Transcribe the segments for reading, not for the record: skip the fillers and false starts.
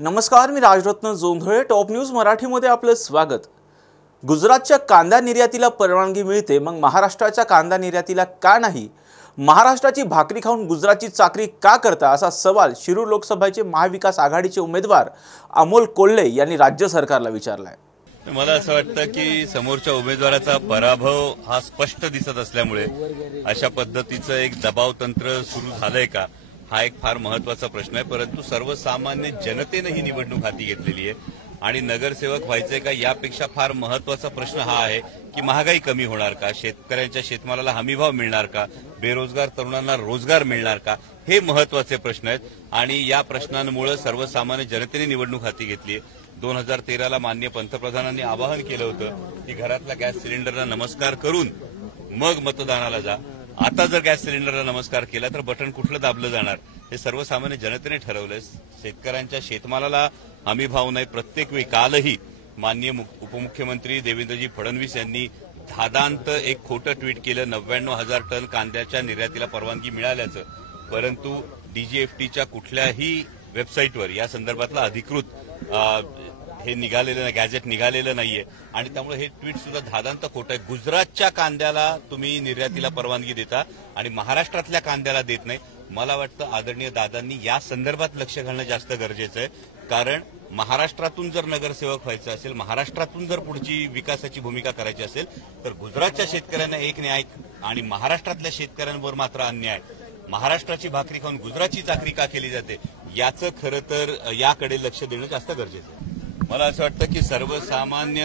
नमस्कार, मी Rajratna Jondhale. Top news मराठीमध्ये आपलं स्वागत. गुजरातच्या कांदा निर्यातीला परवानगी मिळते, मग महाराष्ट्राच्या कांदा निर्यातीला का नाही? महाराष्ट्राची भाकरी खाऊन गुजरातची चाकरी का करता, असा सवाल शिरूर लोकसभेचे महाविकास आघाडीचे उमेदवार अमोल कोल्हे यांनी राज्य सरकारला विचारलाय. मला असं वाटतं की समोरच्या उमेदवाराचा पराभव हा स्पष्ट दिसत असल्यामुळे अशा पद्धतीचं एक दबाव तंत्र सुरू झालंय का, हा एक फार महत्वाचा प्रश्न आहे. परंतु सर्वसामान्य जनतेने ही निवडणूक हाती घेतलेली आहे आणि नगरसेवक व्हायचंय का, यापेक्षा फार महत्वाचा प्रश्न हा आहे की महागाई कमी होणार का, शेतकऱ्यांच्या शेतमालाला हमीभाव मिळणार का, बेरोजगार तरुणांना रोजगार मिळणार का, हे महत्वाचे प्रश्न आहेत. आणि या प्रश्नांमुळे सर्वसामान्य जनतेने निवडणूक हाती घेतली आहे. 2013ला माननीय पंतप्रधानांनी आवाहन केलं होतं की घरातल्या गॅस सिलेंडरला नमस्कार करून मग मतदानाला जा. आता जर गॅस सिलेंडरला नमस्कार केला तर बटन कुठलं दाबलं जाणार, हे सर्वसामान्य जनतेने ठरवलंय. शेतकऱ्यांच्या शेतमालाला हमी भाव नाही. प्रत्येक वेळी कालही माननीय उपमुख्यमंत्री देवेंद्रजी फडणवीस यांनी धादांत एक खोटं ट्विट केलं, 99,000 टन कांद्याच्या निर्यातीला परवानगी मिळाल्याचं. परंतु डीजीएफटीच्या कुठल्याही वेबसाईटवर या संदर्भातला अधिकृत हे निघालेलं नाही, गॅझेट निघालेलं नाहीये आणि त्यामुळे हे ट्विट सुद्धा धादांत खोटं आहे. गुजरातच्या कांद्याला तुम्ही निर्यातीला परवानगी देता आणि महाराष्ट्रातल्या कांद्याला देत नाही. मला वाटतं आदरणीय दादांनी या संदर्भात लक्ष घालणं जास्त गरजेचं आहे. कारण महाराष्ट्रातून जर नगरसेवक व्हायचं असेल, महाराष्ट्रातून जर पुढची विकासाची भूमिका करायची असेल तर गुजरातच्या शेतकऱ्यांना एक न्याय आणि महाराष्ट्रातल्या शेतकऱ्यांवर मात्र अन्याय. महाराष्ट्राची भाकरी खाऊन गुजरातची चाकरी का केली जाते, याचं खरं तर याकडे लक्ष देणं जास्त गरजेचं आहे. मला असं वाटतं की सर्वसामान्य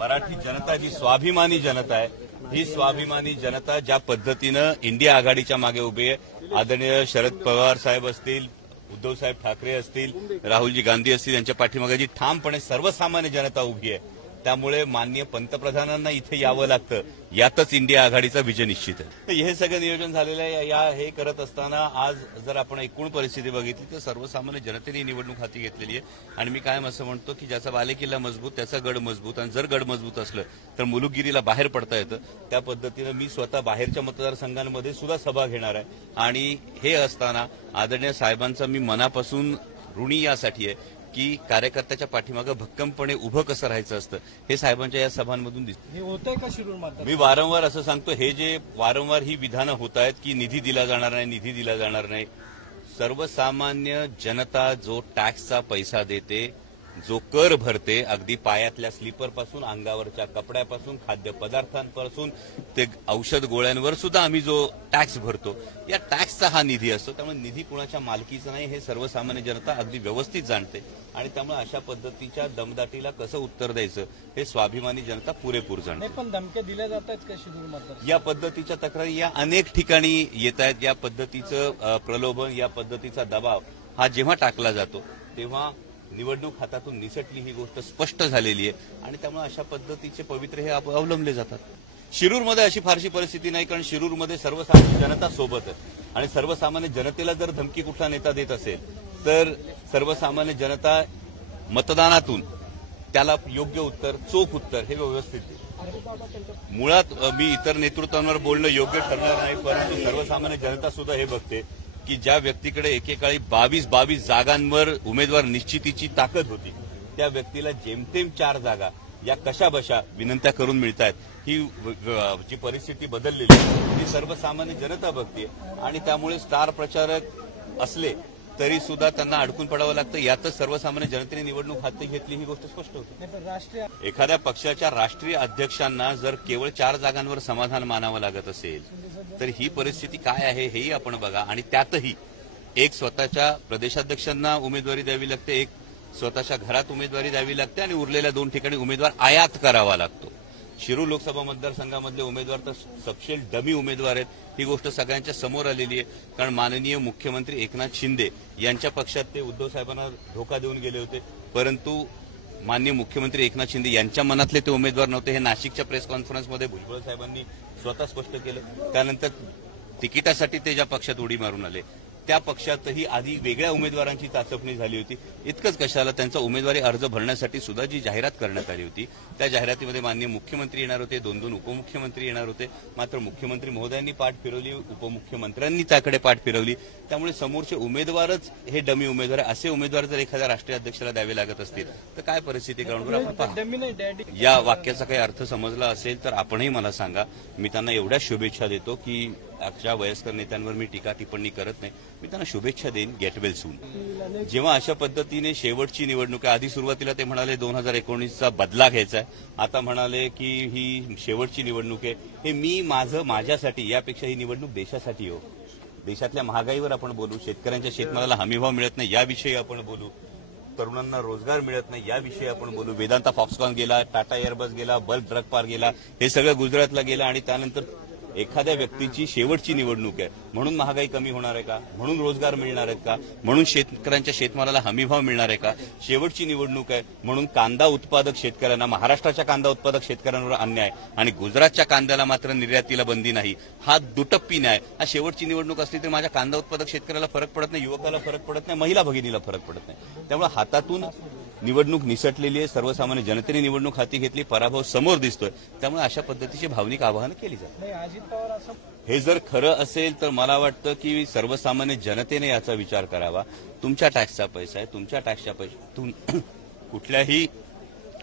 मराठी जनता जी स्वाभिमानी जनता आहे, ही स्वाभिमानी जनता ज्या पद्धतीनं इंडिया आघाडीच्या मागे उभी आहे, आदरणीय शरद पवार साहेब असतील, उद्धव साहेब ठाकरे असतील, राहुलजी गांधी असतील, यांच्या पाठीमागे जी ठामपणे सर्वसामान्य जनता उभी आहे, त्यामुळे माननीय पंतप्रधानांना इथे यावं लागतं. यातच इंडिया आघाडीचा विजय निश्चित आहे. तर हे सगळं नियोजन झालेलं आहे. हे करत असताना आज जर आपण एकूण परिस्थिती बघितली तर सर्वसामान्य जनतेने निवडणूक हाती घेतलेली आहे. आणि मी कायम असं म्हणतो की ज्याचा बालेकिल्ला मजबूत त्याचा गड मजबूत, आणि जर गड मजबूत असलं तर मुलुकगिरीला बाहेर पडता येतं. त्या पद्धतीनं मी स्वतः बाहेरच्या मतदारसंघांमध्ये सुद्धा सभा घेणार आहे. आणि हे असताना आदरणीय साहेबांचा मी मनापासून ऋणी यासाठी आहे की कार्यकर्त्याच्या पाठीमागं भक्कमपणे उभं कसं राहायचं असतं, हे साहेबांच्या या सभांमधून दिसतं. हे होतंय का शिरूर मतदार? मी वारंवार असं सांगतो, हे जे वारंवार ही विधानं होत आहेत की निधी दिला जाणार नाही, निधी दिला जाणार नाही. सर्वसामान्य जनता जो टॅक्सचा पैसा देते, जो कर भरते, अगदी पायातल्या स्लीपरपासून, अंगावरच्या कपड्यापासून, खाद्यपदार्थांपासून ते औषध गोळ्यांवर सुद्धा आम्ही जो टॅक्स भरतो, या टॅक्सचा हा निधी असतो. त्यामुळे निधी कुणाच्या मालकीचा नाही, हे सर्वसामान्य जनता अगदी व्यवस्थित जाणते. आणि त्यामुळे अशा पद्धतीच्या दमदाटीला कसं उत्तर द्यायचं हे स्वाभिमानी जनता पुरेपूर जाणते. पण धमक्या दिल्या जात आहेत का शिरूर मतदार? या पद्धतीच्या तक्रारी या अनेक ठिकाणी येत आहेत. या पद्धतीचं प्रलोभन, या पद्धतीचा दबाव हा जेव्हा टाकला जातो तेव्हा निवडणूक हातातून निसटली ही गोष्ट स्पष्ट झालेली आहे. आणि त्यामुळे अशा पद्धतीचे पवित्रे हे अवलंबले जातात. शिरूरमध्ये अशी फारशी परिस्थिती नाही, कारण शिरूरमध्ये सर्वसामान्य जनता सोबत आहे. आणि सर्वसामान्य जनतेला जर धमकी कुठला नेता देत असेल तर सर्वसामान्य जनता मतदानातून त्याला योग्य उत्तर, चोख उत्तर हे व्यवस्थित देते. मुळात मी इतर नेतृत्वांवर बोलणं योग्य ठरणार नाही, परंतु सर्वसामान्य जनता सुद्धा हे बघते की ज्या व्यक्तीकडे एकेकाळी 22 जागांवर उमेदवार निश्चितीची ताकद होती, त्या व्यक्तीला जेमतेम 4 जागा या कशाबशा विनंत्या करून मिळत आहेत, ही जी परिस्थिती बदललेली ती सर्वसामान्य जनता बघते. आणि त्यामुळे स्टार प्रचारक असले तरी सुद्धा त्यांना अडकून पडावं लागतं. यातच सर्वसामान्य जनतेने निवडणूक हाती घेतली ही गोष्ट स्पष्ट होती. एखाद्या पक्षाच्या राष्ट्रीय अध्यक्षांना जर केवळ 4 जागांवर समाधान मानावं लागत असेल तर ही परिस्थिती काय आहे हेही आपण बघा. आणि त्यातही एक स्वतःच्या प्रदेशाध्यक्षांना उमेदवारी द्यावी लागते, एक स्वतःच्या घरात उमेदवारी द्यावी लागते आणि उरलेल्या 2 ठिकाणी उमेदवार आयात करावा लागतो. शिरूर लोकसभा मतदारसंघामधले उमेदवार तर सपशेल डमी उमेदवार आहेत. ही गोष्ट सगळ्यांच्या समोर आलेली आहे. कारण माननीय मुख्यमंत्री एकनाथ शिंदे यांच्या पक्षात ते उद्धव साहेबांना धोका देऊन गेले होते, परंतु माननीय मुख्यमंत्री एकनाथ शिंदे यांच्या मनातले ते उमेदवार नव्हते. हे नाशिकच्या प्रेस कॉन्फरन्समध्ये भुजबळ साहेबांनी स्वतः स्पष्ट केलं. त्यानंतर तिकिटासाठी ते ज्या पक्षात उडी मारून आले त्या पक्षातही आधी वेगळ्या उमेदवारांची चाचपणी झाली होती. इतकंच कशाला, त्यांचा उमेदवारी अर्ज भरण्यासाठी सुद्धा जी जाहिरात करण्यात आली होती त्या जाहिरातीमध्ये माननीय मुख्यमंत्री येणार होते, 2 उपमुख्यमंत्री येणार होते. मात्र मुख्यमंत्री महोदयांनी पाठ फिरवली, उपमुख्यमंत्र्यांनी त्याकडे पाठ फिरवली. त्यामुळे समोरचे उमेदवारच हे डमी उमेदवार, असे उमेदवार जर एखाद्या राष्ट्रीय अध्यक्षाला द्यावे लागत असतील तर काय परिस्थिती ग्राउंडवर आपण पहा. या वाक्याचा काही अर्थ समजला असेल तर आपणही मला सांगा. मी त्यांना एवढ्या शुभेच्छा देतो की अशा वयस्कर नेत्यांवर मी टीका टिप्पणी करत नाही. मी त्यांना शुभेच्छा देईन, गेट वेल सून. जेव्हा अशा पद्धतीने शेवटची निवडणूक आहे, आधी सुरुवातीला ते म्हणाले 2019चा बदला घ्यायचा आहे, आता म्हणाले की ही शेवटची निवडणूक आहे. हे मी माझ्यासाठी, यापेक्षा ही निवडणूक देशासाठी हो. देशातल्या महागाईवर आपण बोलू, शेतकऱ्यांच्या शेतमालाला हमीभाव मिळत नाही याविषयी आपण बोलू, तरुणांना रोजगार मिळत नाही याविषयी आपण बोलू. वेदांता फॉक्सकॉन गेला, टाटा एअरबस गेला, बल्क ड्रग पार्क गेला, हे सगळं गुजरातला गेलं. आणि त्यानंतर एखाद्या व्यक्तीची शेवटची निवडणूक आहे म्हणून महागाई कमी होणार आहे का, म्हणून रोजगार मिळणार आहेत का, म्हणून शेतकऱ्यांच्या शेतमालाला हमीभाव मिळणार आहे का? शेवटची निवडणूक आहे म्हणून कांदा उत्पादक शेतकऱ्यांना, महाराष्ट्राच्या कांदा उत्पादक शेतकऱ्यांवर अन्याय आणि गुजरातच्या कांद्याला मात्र निर्यातीला बंदी नाही, हा दुटप्पी न्याय. हा शेवटची निवडणूक असली तरी माझ्या कांदा उत्पादक शेतकऱ्याला फरक पडत नाही, युवकाला फरक पडत नाही, महिला भगिनीला फरक पडत नाही. त्यामुळे हातातून निवडणूक निसटलेली आहे, सर्वसामान्य जनतेने निवडणूक हाती घेतली, पराभव समोर दिसतोय. त्यामुळे अशा पद्धतीची भावनिक आवाहनं केली जातात. हे जर खरं असेल तर मला वाटतं की सर्वसामान्य जनतेने याचा विचार करावा. तुमच्या टॅक्सचा पैसा आहे, तुमच्या टॅक्सच्या पैशातून कुठल्याही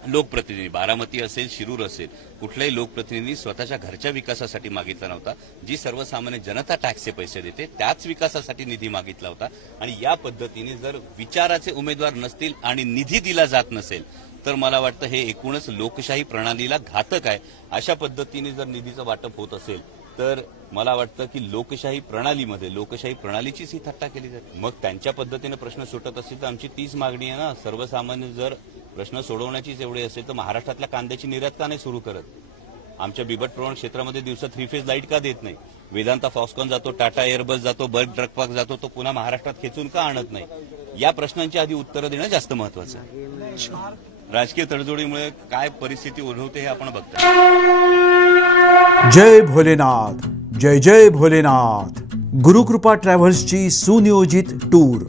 लोकप्रतिनिधी, बारामती असेल, शिरूर असेल, कुठल्याही लोकप्रतिनिधी स्वतःच्या घरच्या विकासासाठी मागितला नव्हता. जी सर्वसामान्य जनता टॅक्सचे पैसे देते त्याच विकासासाठी निधी मागितला होता. आणि या पद्धतीने जर विचाराचे उमेदवार नसतील आणि निधी दिला जात नसेल तर मला वाटतं हे एकूणच लोकशाही प्रणालीला घातक आहे. अशा पद्धतीने जर निधीचं वाटप होत असेल तर मला वाटतं की लोकशाही प्रणालीमध्ये लोकशाही प्रणालीचीच ही थट्टा केली जाते. मग त्यांच्या पद्धतीने प्रश्न सुटत असतील तर आमची तीच मागणी आहे ना. सर्वसामान्य जर प्रश्न सोडवण्याचीच एवढे असेल तर महाराष्ट्रातल्या कांद्याची निर्यात का नाही सुरू करत? आमच्या बिबट प्रवण क्षेत्रामध्ये दिवसा 3 फेज लाईट का देत नाही? वेदांता फॉक्सकॉन जातो, टाटा एअरबस जातो, बल्क ड्रग पार्क जातो, तो पुन्हा महाराष्ट्रात खेचून का आणत नाही? या प्रश्नांची आधी उत्तरं देणं जास्त महत्वाचं आहे. राजकीय तडजोडीमुळे काय परिस्थिती उद्भवते हे आपण बघतो. जय भोलेनाथ, जय जय भोलेनाथ. गुरुकृपा ट्रॅव्हल्सची सुनियोजित टूर,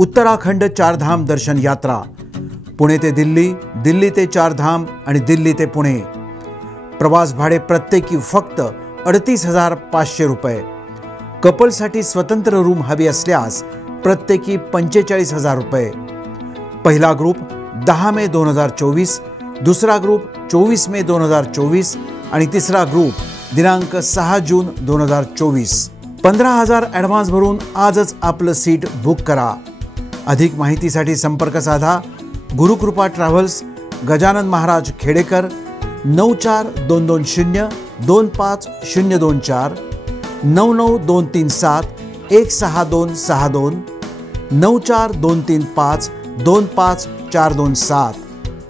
उत्तराखंड चारधाम दर्शन यात्रा, पुणे ते दिल्ली, दिल्ली ते चारधाम आणि दिल्ली ते पुणे. प्रवास भाडे प्रत्येकी फक्त 38,500 रुपये. कपलसाठी स्वतंत्र रूम हवी असल्यास प्रत्येकी 45,000 रुपये. पहिला ग्रुप 10 मे 2024, दुसरा ग्रुप 24 मे 2024 आणि तिसरा ग्रुप दिनांक 6 जून 2024. 15,000 ॲडव्हान्स भरून आजच आपलं सीट बुक करा. अधिक माहितीसाठी संपर्क साधा. गुरुकृपा ट्रॅव्हल्स, गजानन महाराज खेडेकर, 94-220-25024, 99-237-16262, 94-235-25427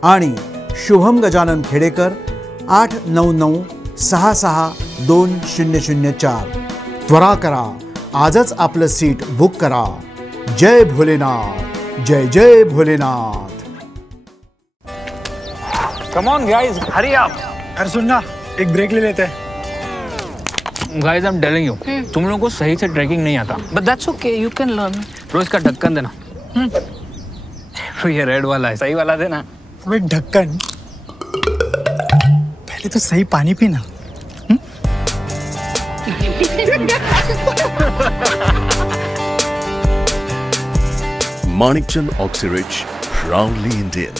आणि शुभम गजानन खेडेकर 899-66-2004. त्वरा करा, आजच आपलं सीट बुक करा. जय भोलेनाथ, जय जय Bholenath. Come on guys, hurry up. अरे सुन ना, एक ब्रेक ले लेते हैं. Guys, I'm telling you, तुम लोगों को सही से ट्रैकिंग नहीं आता. But that's okay, you can learn. रोज का ढक्कन देना. ये रेड वाला है, सही वाला देना. अबे ढक्कन, पहले तो सही पानी पीना. Manikchand Oxyrich, proudly Indian.